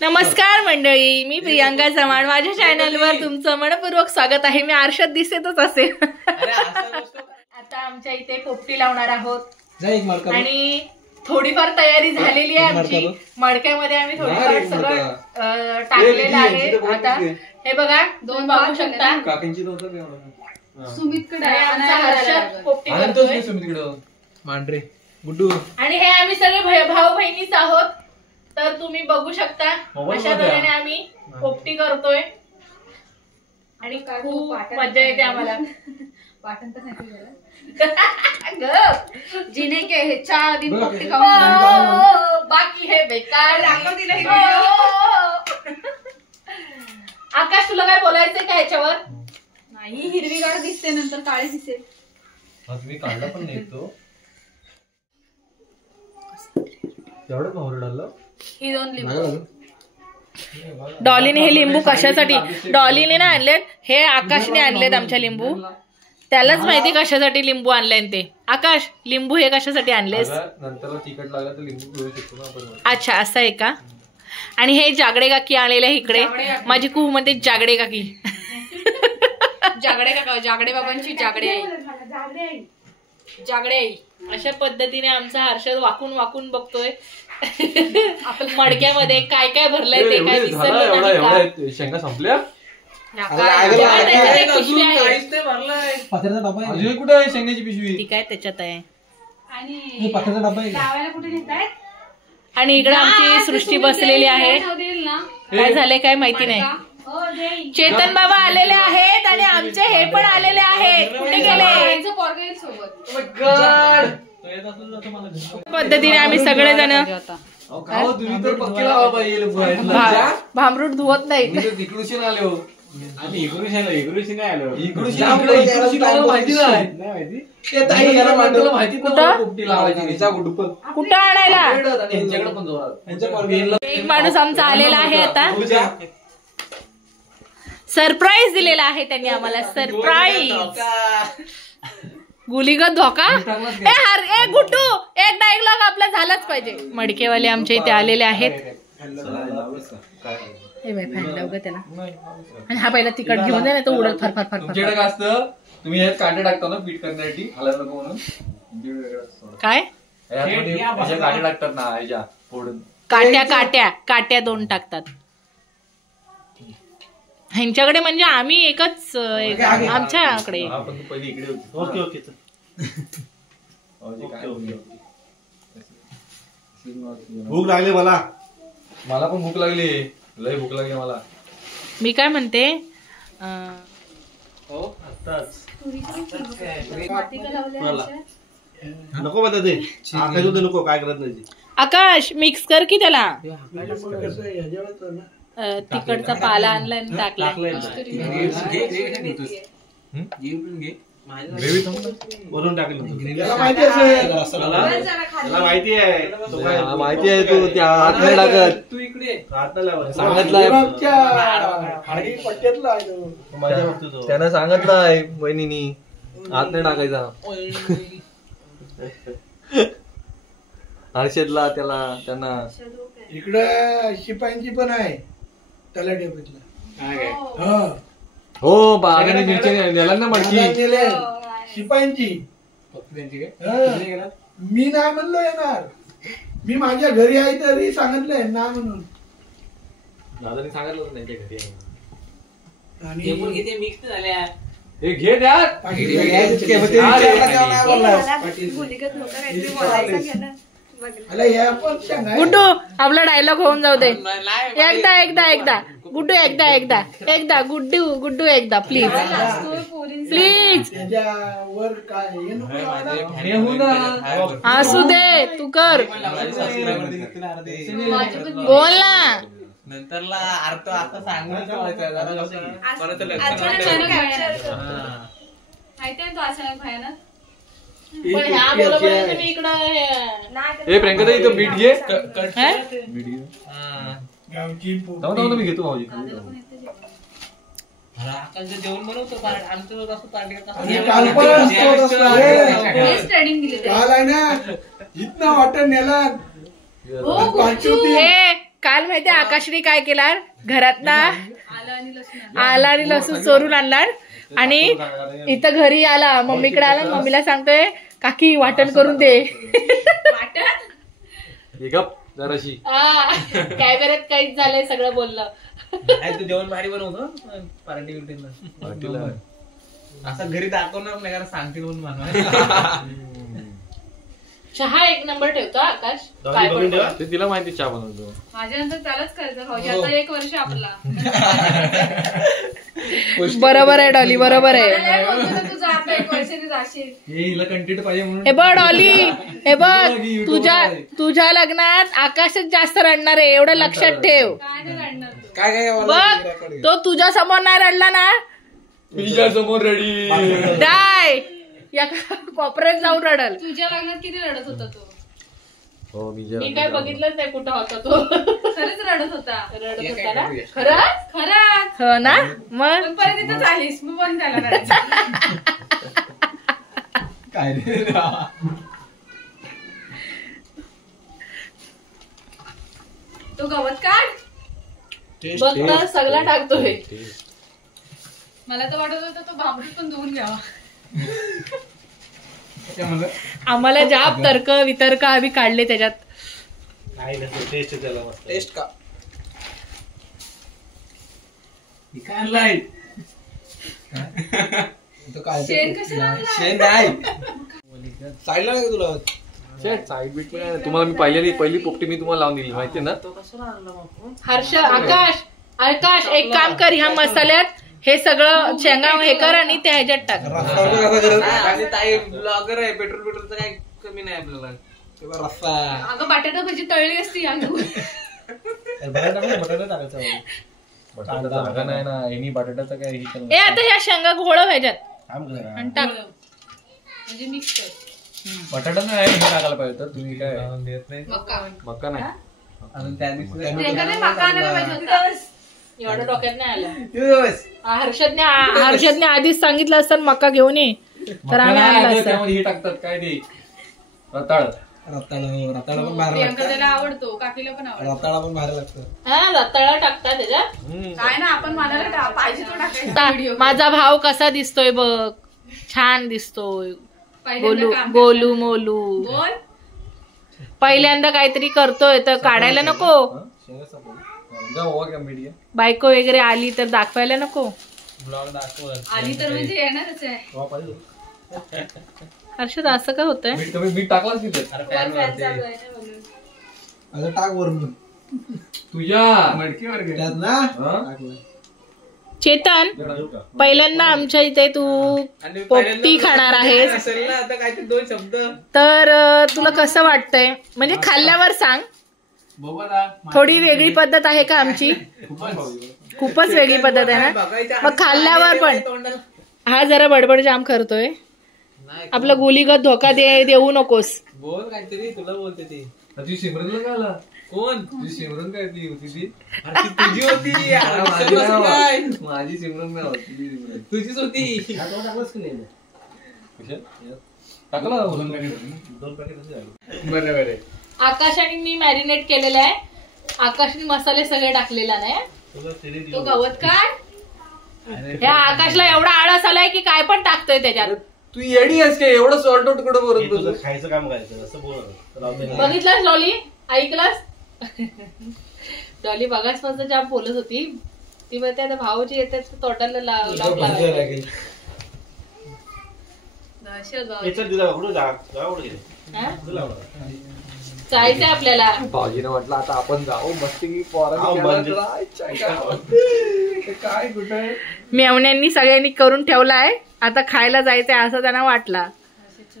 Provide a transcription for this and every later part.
नमस्कार मंडळी, मी प्रियांका चव्हाण. माझ्या चॅनलवर तुमचं मनपूर्वक स्वागत आहे. मी आरशात दिसतच असेल. आता आमच्या इथे पोपटी लावणार आहोत आणि थोडीफार तयारी झालेली आहे आमची. मडक्यामध्ये आम्ही थोडीफार सगळं टाकलेलं आहे. आता हे बघा, दोन बघू शकता. पोपटी मांढरे गुड्डू आणि हे आम्ही सगळे भाऊ बहिणीच आहोत. तर तुम्ही बघू शकता अशा तऱ्हेने आम्ही पोपटी करतोय आणि खूप मजा येते आम्हाला. वाटण तर जिने के ह्याच्या आधी पोपटी बाकी हे बेकार. आकाश, तुला काय बोलायचंय का ह्याच्यावर? नाही, हिरवीगार दिसते, नंतर काळी दिसेल. आज मी काढला पण नाही तो एवढं मोहर डाललं. ही दोन लिंबू. डॉलीने हे लिंबू कशासाठी, डॉलीने ना आणलेत, हे आकाशने आणलेत आमच्या लिंबू. त्यालाच माहिती कशासाठी लिंबू आणले ते. आकाश, लिंबू हे कशासाठी आणलेस? नंतर तिखट लागलं तर लिंबू पिळू शकतो ना आपण. अच्छा, असं आहे का? आणि हे जागडे काकी आलेले आहे इकडे. माझी कू म्हणते जागडे काकी. जागडे काका, जागडे बाबांची जागडे आई. जागडे आई. अशा पद्धतीने आमचा हर्षद वाकून वाकून बघतोय आपण मडक्यामध्ये काय काय भरलंय ते काय दिसत. शेंगा संपल्या. कुठे आहे शेंगाची पिशवी? ती काय त्याच्यात आहे. आणि कुठे नेतायत? आणि इकडे आमची सृष्टी बसलेली आहे. काय झालंय काय माहिती नाही. चेतन बाबा आलेले आहेत आणि आमचे हे पण आलेले आहेत. कुठे गेले? पद्धतीने आम्ही सगळेजण भांबरूट धुवत नाही. कुठं आणायला? एक माणूस आमचा आलेला आहे. आता सरप्राईज दिलेला आहे त्यांनी आम्हाला. सरप्राईज गुलीगत धोका. ए गुड्डू, एक डायलॉग आपला झालाच पाहिजे. मडकेवाले आमच्या इथे आलेले आहेत. हे बाई, फॅन लाव ग त्याला. आणि हा पहिला तिखट घेऊन दे, नाही तो उडत फार फार फार. तुमच्याकडे काय असतं? तुम्ही यात काटे टाकता ना पीठ करण्यासाठी, हलत नको म्हणून. काय काटे टाकतात ना ह्याच्या फोडून. काट्या दोन टाकतात ह्यांच्याकडे. म्हणजे आम्ही एकच आमच्याकडे. भूक लागली मला पण भूक लागली. लय भूक लागली मला. मी काय म्हणते, नको बता ते नको, काय करत नाही. आकाश, मिक्स कर की त्याला. तिकडचा पाला आणलाय टाकला. वरून टाकलं. माहिती आहे तू त्या हात नाही टाकत. तू इकडे सांगितलंय त्यानं, सांगितलंय बहिणीनी हात नाही टाकायचा. हर्षदला त्यांना इकडं शिपायांची पण आहे तलाठी. हो, बागाने मिरची नेला ना मडकी शिपायांची. मी नाही म्हणलो येणार. मी माझ्या घरी आहे तरी सांगितलंय ना म्हणून. दादानी सांगितलं होतं त्यांच्या घरी आहे. मिक्स झाल्या. हे घे द्या. गुड्डू, आपला डायलॉग होऊन जाऊ दे. एकदा गुड्डू, एकदा गुड्डू एकदा प्लीज. असू दे, तू कर. बोल ना. नंतरला अर्थ आता सांगून प्रियंका इथं बीट घे. मी घेतो भाऊजी. जेवण बनवतो काल आहे ना इथनं वाटण नेला. काल माहितीये आकाशने काय केला, घरात ना आला आणि लसूण चोरून आणला आणि इथं घरी आला, मम्मीकडे आला, मम्मीला सांगतोय काकी वाटण करून दे. जराशी कॅमेऱ्यात काहीच झालंय, सगळं बोललं. तू जेवण भारी बनवतो पार्टी बिर्टीला. असं घरी दाखवणार नाही, कारण सांगतील म्हणून मला. चहा एक नंबर ठेवतो आकाश. दोघी बघून ठेवा. ते तिला माहिती चहा बनवतो. माझ्यानंतर त्यालाच करायचं भाऊजी. आता 1 वर्ष आपला. बरोबर आहे डॉली, बरोबर आहे. तुझं आता 1 वर्षाने जाशील. हिला कंटेंट पाहिजे म्हणून. हे बघ डॉली, हे बघ तुझ्या लग्नात आकाशच जास्त रडणार आहे, एवढं लक्षात ठेव. काय नाही रडणार तू. काय बघ तो तुझ्या समोर नाही रडला ना, तुझ्या समोर रेडी डाय या कॉपरेट जाऊन रडल. तुझ्या लग्नात किती रडत होता तो. हो मी काय बघितलंच नाही कुठं होता तो. खरंच रडत होता. रडत होता ना खरंच. खरंच. हो ना, मग पण परत इथं झालीस, मग बंद झाला रडायचं. काय रे तो गवत काढ. बघ तर सगळा टाकतोय. मला तर वाटत होतं तो भांबरूट पण धुवून घ्यावा. आम्हाला जाब तर्क वितर्क आम्ही काढले त्याच्यात. काही नसतं, टेस्ट त्याला मस्त. टेस्ट का शेण कशाला आणलं? शेण नाही साईडला नाही का तुला साईड बीट तुम्हाला मी पहिली पोपटी मी तुम्हाला लावून दिली माहितीये ना. हर्ष आकाश एक काम कर, ह्या मसाल्यात हे सगळं शेंगा हे कर आणि ते ह्याच्यात टाक. आणि ताई ब्लॉगर आहे, पेट्रोलचं काही कमी नाही आपल्याला. रस्सा अगं बटाटा भजी तळली असती. बटाटा नाही ना, यांनी बटाट्याचं काय ए आता ह्या शेंगा घोळ ह्याच्यात आणि टाक. म्हणजे मिक्स कर. बटाटा नाही हे टाकायला पाहिजे. तर तुम्ही काय देत नाही मक्का नाही अजून त्या दिवशी त्याच्याने मका आणायला पाहिजे होता. एवढं डोक्यात नाही आलं. हर्षदने आधीच सांगितलं असतं मका घेऊन ये, तर आम्ही आणलं असतं. त्यामध्ये हे टाकतात काय ते रताळ रताळा पण भारी प्रियंका लागतं. त्याला आवडतो, काकीला पण आवडतो. रताळा पण भारी लागतं. हा रताळा टाकतात त्याच्यात. काय ना आपण मनाला पाहिजे तो टाकायचा व्हिडिओ. माझा भाव कसा दिसतोय बघ, छान दिसतोय. पहिल्यांदा गोलू काम गोलू मोलू बोल. पहिल्यांदा काहीतरी करतोय तर काढायला नको. बायको वगैरे आली तर दाखवायला नको. ब्लॉग दाखव. आली तर म्हणजे येणारच आहे. हर्षद असं का होतंय? मीठ टाकलाच तिथे वर fan चालू आहे ना म्हणून. आता टाक वरून तुझ्या मडकीवर त्यात ना हा? टाकलं. चेतन, पहिल्यांदा आमच्या इथे तू आणि पोपटी खाणार आहेस, असेल ना आता काहीतरी 2 शब्द. तर तुला कसं वाटतंय? म्हणजे खाल्ल्यावर सांग. बघू ना. थोडी वेगळी पद्धत आहे का आमची? खूपच वेगळी पद्धत आहे ना. मग खाल्ल्यावर पण तोंडाला हा जरा बडबड जाम करतोय. नाही. आपलं गुलीगत धोका देऊ नकोस. बोल काहीतरी, तुला बोलते ती. तुझी सिमरनला काय आला? कोण? तुझी सिमरन काय ती होती ती? अरे ती तुझी होती. अरे माझी विसरलास नाही काय? होत. माझी सिमरन नाही होत, तुझी सिमरन. तुझीच होती. टाकलंच की नाही कशात? टाकला वरून पॅकेट. 2 पॅकेट असे झाले. बरोबर आहे. आकाश आणि मी मॅरिनेट केलेलं आहे. आकाशने मसाले सगळे टाकलेला नाही. तुला तिने तो दिलं. गवत काढ. ह्या आकाशला एवढा आळस आलाय की काय पण टाकतोय त्याच्यात. तू येडी आहेस काय? एवढं सॉल्ट आउट कुठं हे बोलत तुझं बसू? खायचं काम करायचं असं बोल. बघितलास डॉली? ऐकलास? डॉली बघाच पासून ज्या बोलत होती ती म्हणते आता भाऊजी येतात तोंडाला लावून भाजायला लागेल. याच्यात दिला कुठं गावाकडे गेले. हा? कुठं लावला? जायचंय आपल्याला. भाऊजीने म्हटलं आता आपण जाऊ मस्ती हाव, पोरांनी म्हणजे. काय कुठं मेवण्यांनी सगळ्यांनी करून ठेवलाय, आता खायला जायचंय असं त्यांना वाटला.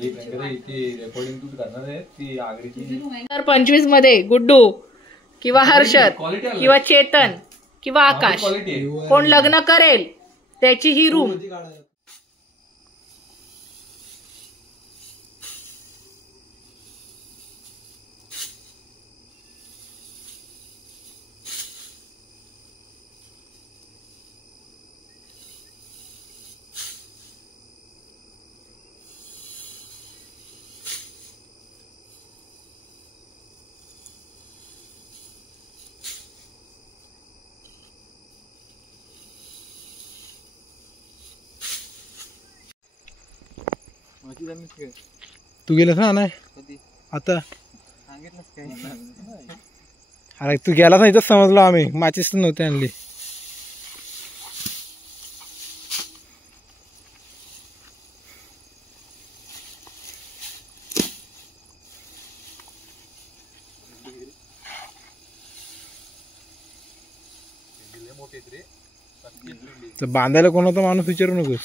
रेकॉर्डिंग तू करणार आहे ती आगडीची. तर 25 मध्ये गुड्डू किंवा हर्षद क्वालिटी आलं. किंवा चेतन किंवा आकाश क्वालिटी आहे. कोण लग्न करेल त्याची ही रूम. ती काढायला. तू गेलास ना नाही आता अरे तू गेला ना इथंच समजलो आम्ही माचीस नव्हती आणली. तर बांधायला कोणाचा माणूस विचारू नकोस.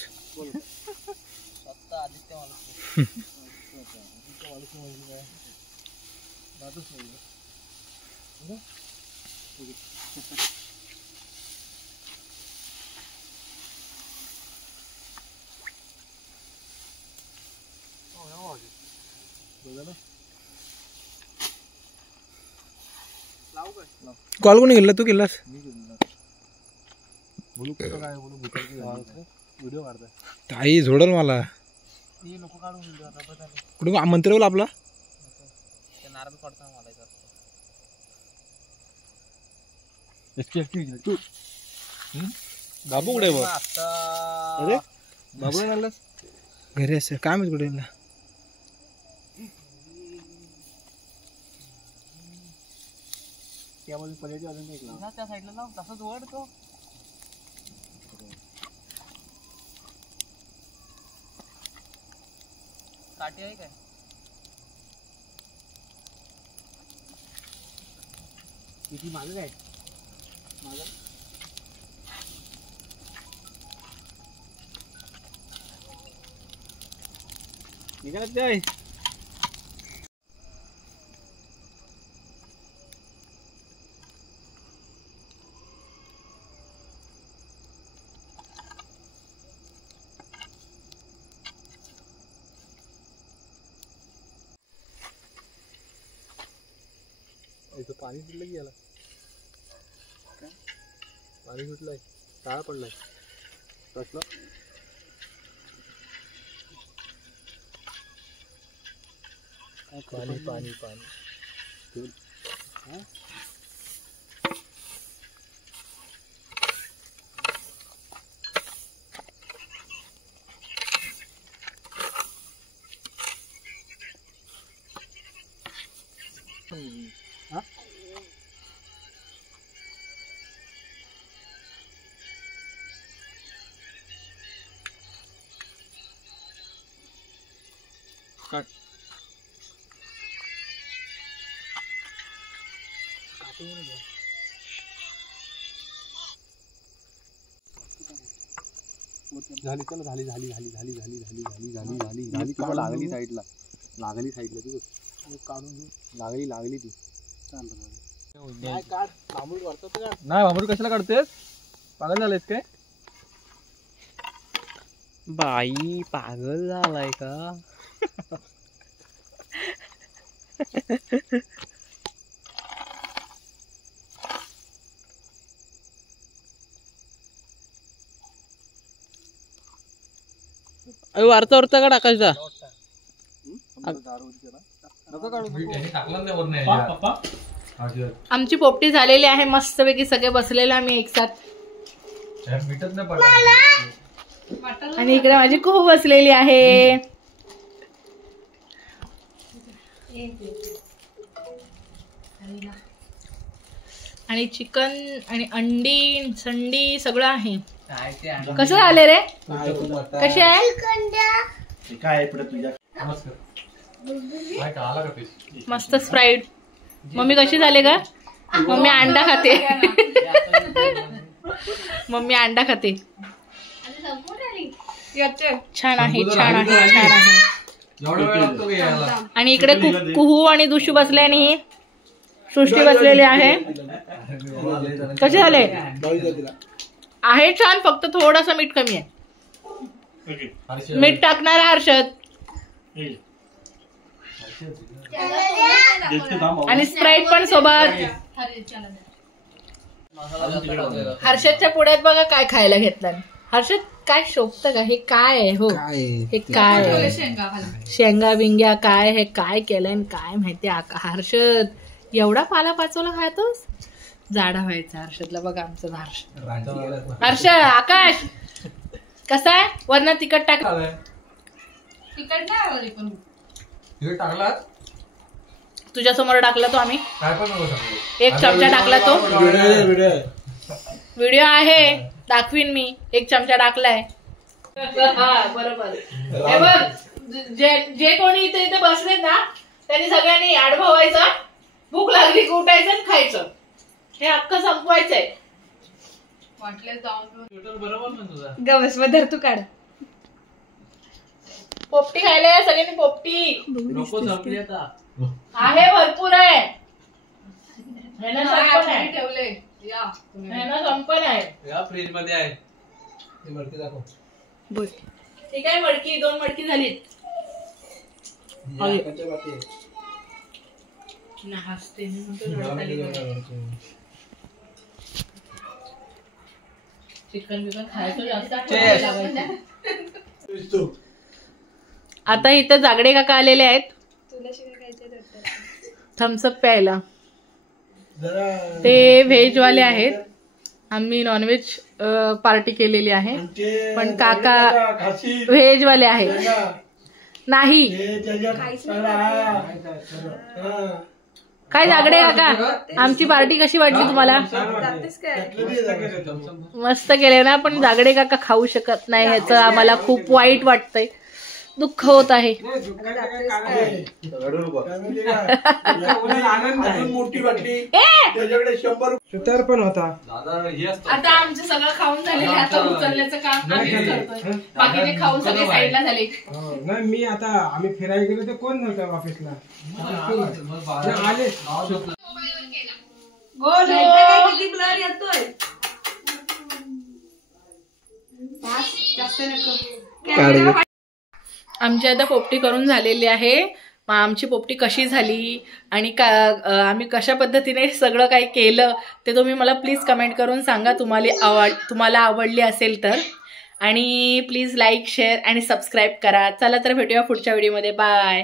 कॉल कोणी गेला तू केलास ताई झोडल मला कुठे मंत्र आपला बाबू कुठे अरे बाबू आणलास घरी असेल काय माहित कुठे त्या साईडला लाव तसंच वड तो काठी आहे काय किती मागे काय निघालत काय इथं पाणी सुटलं की याला पाणी सुटलंय काळा पडलाय कसलं पाणी पाणी पाणी कट झाली चला झाली झाली झाली झाली झाली झाली झाली झाली झाली झाली तुला लागली साईडला ती काढून घेऊ लागली ती नाही काढ बांबूळ काढतो का नाही बांबूळ कशाला काढतेस पागल झालायस काय बाई पागल झालाय का वारता का टाकायचा आमची पोपटी झालेली आहे मस्तपैकी सगळे बसलेले आम्ही एक साथ आणि इकडे माझी खूप बसलेली आहे आणि चिकन आणि अंडी संडी सगळं आहे. कसं झाले रे कसे आहे मस्त स्प्राईट. मम्मी कशी झाले का मम्मी अंडा खाते मम्मी अंडा खाते छान आहे छान आहे छान आहे. आणि इकडे कुहू आणि दुशू बसले आणि ही सृष्टी बसलेली आहे. कसे झाले आहे छान फक्त थोडस मीठ कमी आहे. मीठ टाकणार हर्षद आणि स्प्राईट पण सोबत. हर्षदच्या पुढ्यात बघा काय खायला घेतलं. हर्षद काय शोभत का हे काय आहे हो हे काय शेंगा बिंग्या काय हे काय केलंय काय माहिती. हर्षद एवढा पाला पाचोला खातोस जाडा व्हायचा हर्षदला. बघा आमचं हर्षद आकाश कसा आहे वरनं तिखट टाक तिकट नाही आवडली पण तिकडे टाकला तुझ्या समोर टाकला तो आम्ही काय पण नको सांगू. एक चमचा टाकला तो व्हिडिओ व्हिडिओ आहे दाखवीन मी. एक चमचा टाकलाय. बरोबर. हे बघ जे कोणी इथे बसलेत ना त्यांनी सगळ्यांनी आडभं व्हायचं, भूक लागली की उठायचं आणि खायचं. हे अख्खं संपवायचंय. वाटलं जाऊन बरोबर ना तुझा. गवस धर तू काढ. पोपटी खायला या सगळ्यांनी. पोपटी नको संपली आता. आहे भरपूर आहे. ह्यानं संपण आहे. ठेवले या ह्यानं संपण आहे. या फ्रीज मध्ये आहे. ती मडकी दाखव. बोल. ठीक आहे. मडकी 2 मडकी झाली. हसते चिकन बिकन खायचं जास्त. आता इथं जागडे काका आलेले आहेत थम्सअप प्यायला. ते व्हेज वाले आहेत. आम्ही नॉनव्हेज पार्टी केलेली आहे पण काका व्हेज वाले आहेत. नाही काय जागडे काका आमची पार्टी कशी वाटली तुम्हाला? मस्त केले ना. पण जागडे काका खाऊ शकत नाही ह्याचं आम्हाला खूप वाईट वाटतंय. दुःख होत आहे. मोठी वाटली त्याच्याकडे 100 सुतार पण होता. आता आमचं सगळं खाऊन झालेलं. आता उचलण्याचं काम आम्हीच करतोय. बाकीचे खाऊन सगळे साईडला झाले. नाही मी आता आम्ही फिरायला गेलो तर कोण नव्हतं ऑफिसला आले. किती ब्लर येतोय. आमची आता पोपटी करून झालेली आहे. मग आमची पोपटी कशी झाली आणि आम्ही कशा पद्धतीने सगळं काही केलं ते तुम्ही मला प्लीज कमेंट करून सांगा. तुम्हाला आवडली असेल तर. आणि प्लीज लाईक शेअर आणि सबस्क्राईब करा. चला तर भेटूया पुढच्या व्हिडिओमध्ये. बाय.